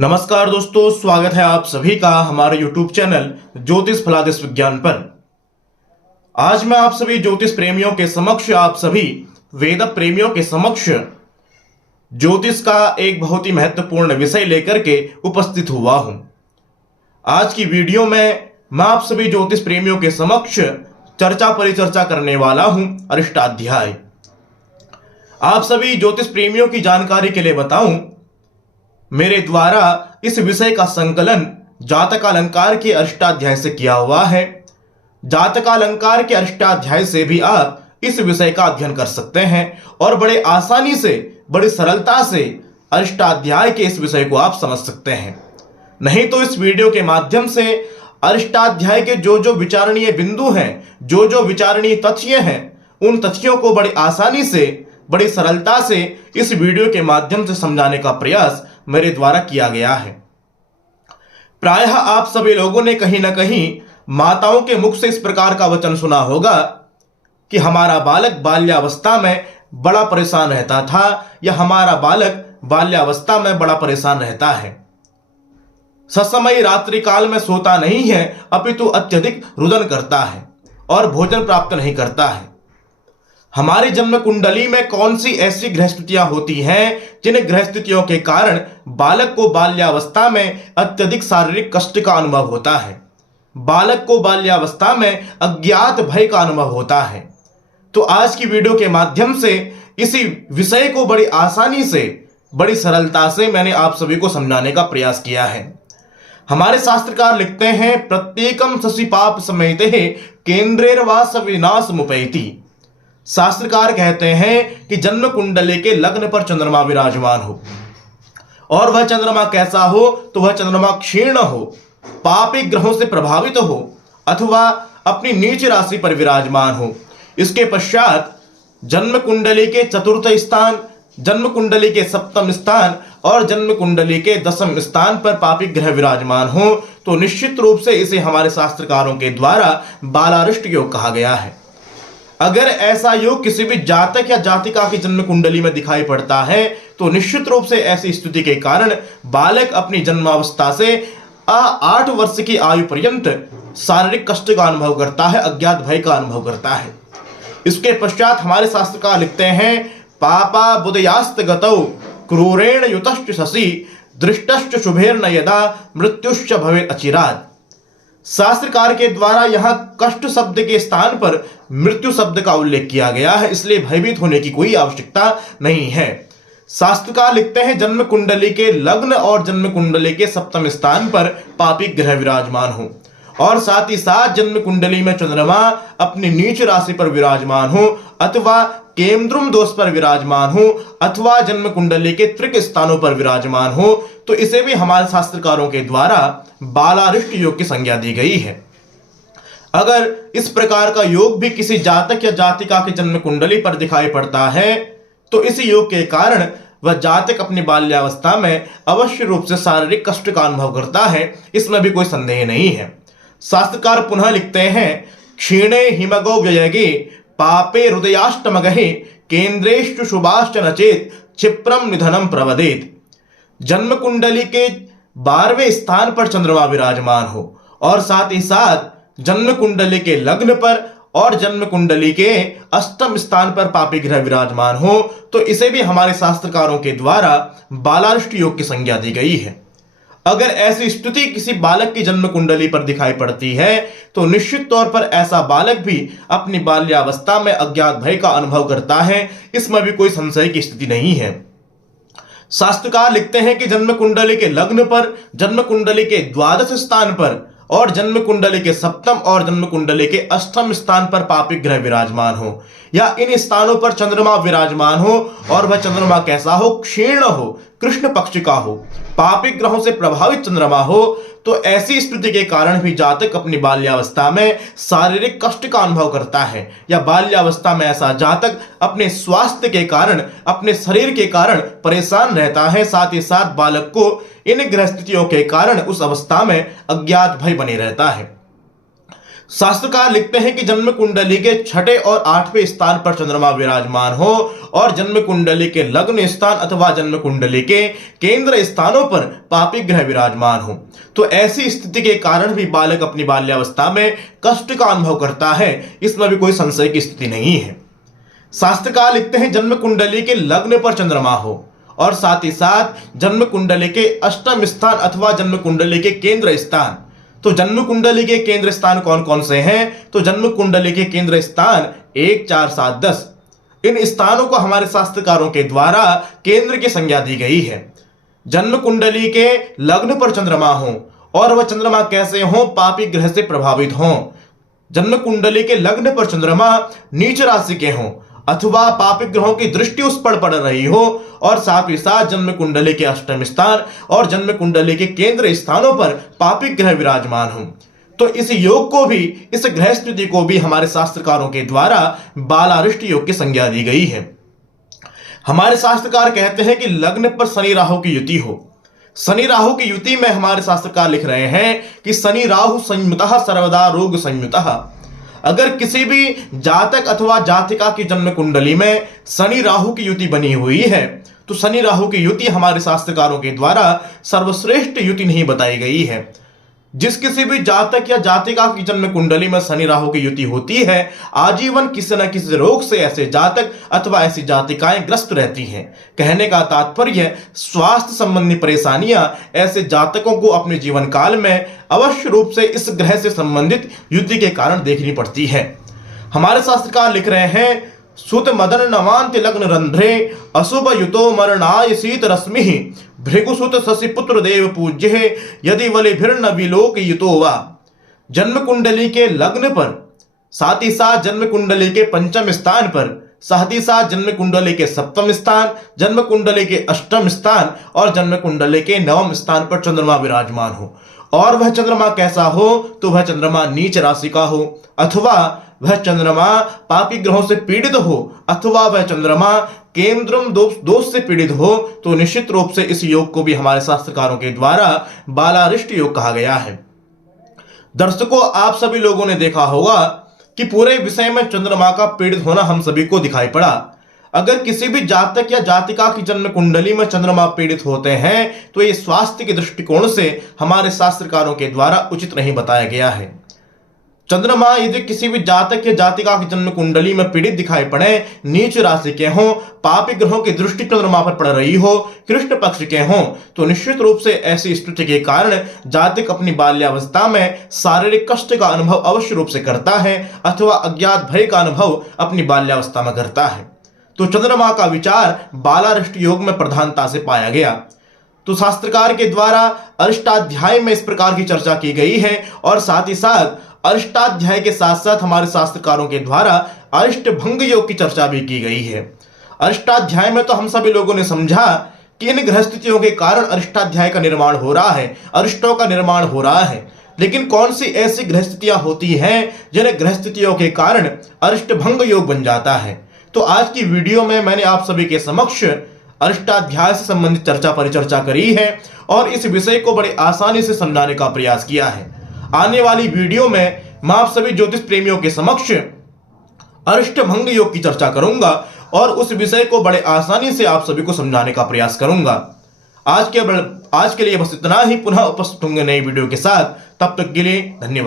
नमस्कार दोस्तों, स्वागत है आप सभी का हमारे YouTube चैनल ज्योतिष फलादेश विज्ञान पर। आज मैं आप सभी ज्योतिष प्रेमियों के समक्ष, आप सभी वेद प्रेमियों के समक्ष ज्योतिष का एक बहुत ही महत्वपूर्ण विषय लेकर के उपस्थित हुआ हूं। आज की वीडियो में मैं आप सभी ज्योतिष प्रेमियों के समक्ष चर्चा परिचर्चा करने वाला हूं अरिष्टाध्याय। आप सभी ज्योतिष प्रेमियों की जानकारी के लिए बताऊं, मेरे द्वारा इस विषय का संकलन जातकालंकार के अरिष्टाध्याय से किया हुआ है। जातकालंकार के अरिष्टाध्याय से भी आप इस विषय का अध्ययन कर सकते हैं और बड़े आसानी से, बड़ी सरलता से अरिष्टाध्याय के इस विषय को आप समझ सकते हैं। नहीं तो इस वीडियो के माध्यम से अरिष्टाध्याय के जो जो विचारणीय बिंदु हैं, जो जो विचारणीय तथ्य हैं, उन तथ्यों को बड़ी आसानी से, बड़ी सरलता से इस वीडियो के माध्यम से समझाने का प्रयास मेरे द्वारा किया गया है। प्रायः आप सभी लोगों ने कहीं ना कहीं माताओं के मुख से इस प्रकार का वचन सुना होगा कि हमारा बालक बाल्यावस्था में बड़ा परेशान रहता था, या हमारा बालक बाल्यावस्था में बड़ा परेशान रहता है। ससमय रात्रि काल में सोता नहीं है, अपितु अत्यधिक रुदन करता है और भोजन प्राप्त नहीं करता है। हमारी जन्म कुंडली में कौन सी ऐसी ग्रह स्थितियां होती हैं जिन ग्रह स्थितियों के कारण बालक को बाल्यावस्था में अत्यधिक शारीरिक कष्ट का अनुभव होता है, बालक को बाल्यावस्था में अज्ञात भय का अनुभव होता है। तो आज की वीडियो के माध्यम से इसी विषय को बड़ी आसानी से, बड़ी सरलता से मैंने आप सभी को समझाने का प्रयास किया है। हमारे शास्त्रकार लिखते हैं, प्रत्येकम शशि पाप समेत केंद्रेर्वास विनाश मुपैति। शास्त्रकार कहते हैं कि जन्म कुंडली के लग्न पर चंद्रमा विराजमान हो, और वह चंद्रमा कैसा हो, तो वह चंद्रमा क्षीण हो, पापी ग्रहों से प्रभावित हो, अथवा अपनी नीच राशि पर विराजमान हो। इसके पश्चात जन्म कुंडली के चतुर्थ स्थान, जन्म कुंडली के सप्तम स्थान और जन्म कुंडली के दसम स्थान पर पापी ग्रह विराजमान हो, तो निश्चित रूप से इसे हमारे शास्त्रकारों के द्वारा बालारिष्ट योग कहा गया है। अगर ऐसा योग किसी भी जातक या जातिका की जन्म कुंडली में दिखाई पड़ता है, तो निश्चित रूप से ऐसी स्थिति के कारण बालक अपनी जन्मावस्था से 8 वर्ष की आयु पर्यंत शारीरिक कष्ट का अनुभव करता है, अज्ञात भय का अनुभव करता है। इसके पश्चात हमारे शास्त्रकार लिखते हैं, पापा बुधयास्त गतौ क्रूरेण युतश्च शशि दृष्टश्च शुभेर्न यदा मृत्युश्च भवेत् अचिरात्। शास्त्रकार के द्वारा यहां कष्ट शब्द के स्थान पर मृत्यु शब्द का उल्लेख किया गया है, इसलिए भयभीत होने की कोई आवश्यकता नहीं है। शास्त्रकार लिखते हैं, जन्म कुंडली के लग्न और जन्म कुंडली के सप्तम स्थान पर पापी ग्रह विराजमान हो, और साथ ही साथ जन्म कुंडली में चंद्रमा अपनी नीच राशि पर विराजमान हो, अथवा केंद्रुम दोष पर विराजमान हो, अथवा जन्म कुंडली के त्रिक स्थानों पर विराजमान हो, तो इसे भी हमारे शास्त्रकारों के द्वारा बालारिष्ट योग की संज्ञा दी गई है। अगर इस प्रकार का योग भी किसी जातक या जातिका की जन्म कुंडली पर दिखाई पड़ता है, तो इस योग के कारण वह जातक अपनी बाल्यावस्था में अवश्य रूप से शारीरिक कष्ट का अनुभव करता है, इसमें भी कोई संदेह नहीं है। शास्त्रकार पुनः लिखते हैं, क्षीणे हिमगो व्ययगे पापे हृदयाष्टमगहे केंद्रेषु शुभाश्च नचेत क्षिप्रम निधनम प्रवदेत। जन्म कुंडली के 12वें स्थान पर चंद्रमा विराजमान हो, और साथ ही साथ जन्म कुंडली के लग्न पर और जन्म कुंडली के अष्टम स्थान पर पापी ग्रह विराजमान हो, तो इसे भी हमारे शास्त्रकारों के द्वारा बालारिष्ट योग की संज्ञा दी गई है। अगर ऐसी स्थिति किसी बालक की जन्म कुंडली पर दिखाई पड़ती है, तो निश्चित तौर पर ऐसा बालक भी अपनी बाल्यावस्था में अज्ञात भय का अनुभव करता है, इसमें भी कोई संशय की स्थिति नहीं है। शास्त्रकार लिखते हैं कि जन्म कुंडली के लग्न पर, जन्म कुंडली के द्वादश स्थान पर और जन्म कुंडली के सप्तम और जन्म कुंडली के अष्टम स्थान पर पापी ग्रह विराजमान हो, या इन स्थानों पर चंद्रमा विराजमान हो, और वह चंद्रमा कैसा हो, क्षीण हो, कृष्ण पक्ष का हो, पापी ग्रहों से प्रभावित चंद्रमा हो, तो ऐसी स्थिति के कारण भी जातक अपनी बाल्यावस्था में शारीरिक कष्ट का अनुभव करता है, या बाल्यावस्था में ऐसा जातक अपने स्वास्थ्य के कारण, अपने शरीर के कारण परेशान रहता है। साथ ही साथ बालक को इन ग्रह स्थितियों के कारण उस अवस्था में अज्ञात भय बने रहता है। शास्त्रकार लिखते हैं कि जन्म कुंडली के छठे और आठवें स्थान पर चंद्रमा विराजमान हो और जन्म कुंडली के लग्न स्थान अथवा जन्म कुंडली के केंद्र स्थानों पर पापी ग्रह विराजमान हो तो ऐसी स्थिति के कारण भी बालक अपनी बाल्यावस्था में कष्ट का अनुभव करता है। इसमें भी कोई संशय की स्थिति नहीं है। शास्त्रकार लिखते हैं जन्म कुंडली के लग्न पर चंद्रमा हो और साथ ही साथ जन्म कुंडली के अष्टम स्थान अथवा जन्म कुंडली के केंद्र स्थान। तो जन्म कुंडली के केंद्र स्थान कौन कौन से हैं? तो जन्म कुंडली के केंद्र स्थान 1, 4, 7, 10 इन स्थानों को हमारे शास्त्रकारों के द्वारा केंद्र की संज्ञा दी गई है। जन्म कुंडली के लग्न पर चंद्रमा हो और वह चंद्रमा कैसे हो? पापी ग्रह से प्रभावित हो। जन्म कुंडली के लग्न पर चंद्रमा नीच राशि के हों अथवा पापी ग्रहों की दृष्टि उस पर पड़ रही हो और साथ ही साथ जन्म कुंडली के अष्टम स्थान और जन्म कुंडली के केंद्र स्थानों पर पापी ग्रह विराजमान हो तो इस योग को भी, इस ग्रह स्थिति को भी हमारे शास्त्रकारों के द्वारा बालारिष्ट योग की संज्ञा दी गई है। हमारे शास्त्रकार कहते हैं कि लग्न पर शनि राहु की युति हो। शनि राहु की युति में हमारे शास्त्रकार लिख रहे हैं कि शनि राहु संयुतः सर्वदा रोग संयुतः। अगर किसी भी जातक अथवा जातिका की जन्म कुंडली में शनि राहु की युति बनी हुई है तो शनि राहु की युति हमारे शास्त्रकारों के द्वारा सर्वश्रेष्ठ युति नहीं बताई गई है। जिस किसी भी जातक या जातिका की जन्म कुंडली में शनि राहु की युति होती है आजीवन किसी न किसी रोग से ऐसे जातक अथवा ऐसी जातिकाएं ग्रस्त रहती हैं। कहने का तात्पर्य स्वास्थ्य संबंधी परेशानियां ऐसे जातकों को अपने जीवन काल में अवश्य रूप से इस ग्रह से संबंधित युति के कारण देखनी पड़ती है। हमारे शास्त्रकार लिख रहे हैं सुत मदन नवांति लग्न रंध्रे अशुभ युतो मरणाय शीत रश्मि भृगुसुत शशि पुत्र देव पूज्य यदि वलिभिर्न विलोक युतो वा। जन्म कुंडली के लग्न पर, साथ ही साथ जन्म कुंडली के पंचम स्थान पर, साथ ही साथ जन्म कुंडली के सप्तम स्थान, जन्म कुंडली के अष्टम स्थान और जन्म कुंडली के नवम स्थान पर चंद्रमा विराजमान हो और वह चंद्रमा कैसा हो? तो वह चंद्रमा नीच राशि का हो अथवा वह चंद्रमा पापी ग्रहों से पीड़ित हो अथवा वह चंद्रमा केंद्रम दोष से पीड़ित हो तो निश्चित रूप से इस योग को भी हमारे शास्त्रकारों के द्वारा बालारिष्ट योग कहा गया है। दर्शकों, आप सभी लोगों ने देखा होगा कि पूरे विषय में चंद्रमा का पीड़ित होना हम सभी को दिखाई पड़ा। अगर किसी भी जातक या जातिका की जन्म कुंडली में चंद्रमा पीड़ित होते हैं तो ये स्वास्थ्य के दृष्टिकोण से हमारे शास्त्रकारों के द्वारा उचित नहीं बताया गया है। चंद्रमा यदि किसी भी जातक या जातिका की जन्म कुंडली में पीड़ित दिखाई पड़े, नीच राशि के हों, पापी ग्रहों की दृष्टि चंद्रमा पर पड़ रही हो, कृष्ण पक्ष के हों तो निश्चित रूप से ऐसी स्थिति के कारण जातक अपनी बाल्यावस्था में शारीरिक कष्ट का अनुभव अवश्य रूप से करता है अथवा अज्ञात भय का अनुभव अपनी बाल्यावस्था में करता है। तो चंद्रमा का विचार बालारिष्ट योग में प्रधानता से पाया गया। तो शास्त्रकार के द्वारा अरिष्टाध्याय में इस प्रकार की चर्चा की गई है और साथ ही साथ अरिष्टाध्याय के साथ साथ हमारे शास्त्रकारों के द्वारा अरिष्ट भंग योग की चर्चा भी की गई है। अरिष्टाध्याय में तो हम सभी लोगों ने समझा कि इन ग्रह स्थितियों के कारण अरिष्टाध्याय का निर्माण हो रहा है, अरिष्टों का निर्माण हो रहा है। लेकिन कौन सी ऐसी ग्रह स्थितियां होती हैं जिन्हें ग्रह स्थितियों के कारण अरिष्ट भंग योग बन जाता है? तो आज की वीडियो में मैंने आप सभी के समक्ष अरिष्टाध्याय से संबंधित परिचर्चा करी है और इस विषय को बड़े आसानी से समझाने का प्रयास किया है। आने वाली वीडियो में मैं आप सभी ज्योतिष प्रेमियों के समक्ष अरिष्ट भंग योग की चर्चा करूंगा और उस विषय को बड़े आसानी से आप सभी को समझाने का प्रयास करूंगा। आज के लिए बस इतना ही। पुनः उपस्थित होंगे नई वीडियो के साथ, तब तक के लिए धन्यवाद।